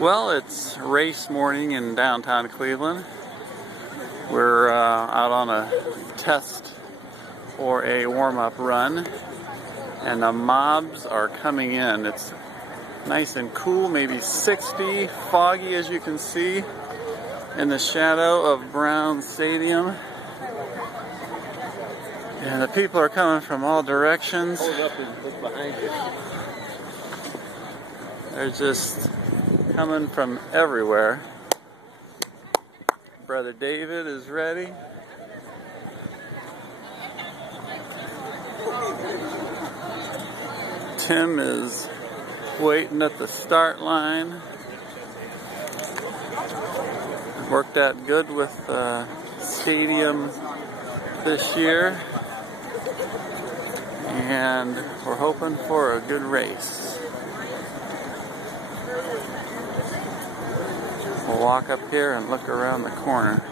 Well, it's race morning in downtown Cleveland. We're out on a test or a warm-up run, and the mobs are coming in. It's nice and cool, maybe 60, foggy as you can see in the shadow of Brown Stadium. And the people are coming from all directions. Hold up and look behind you. They're just coming from everywhere. Brother David is ready. Tim is waiting at the start line. Worked out good with the stadium this year. And we're hoping for a good race. We'll walk up here and look around the corner.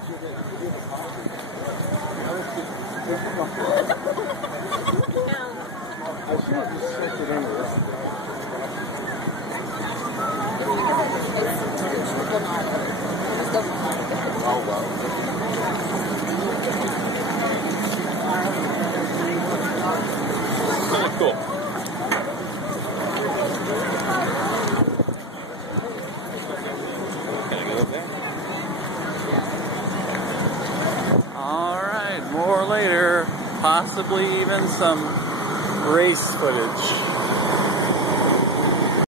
Cool. Alright, more later, possibly even some race footage.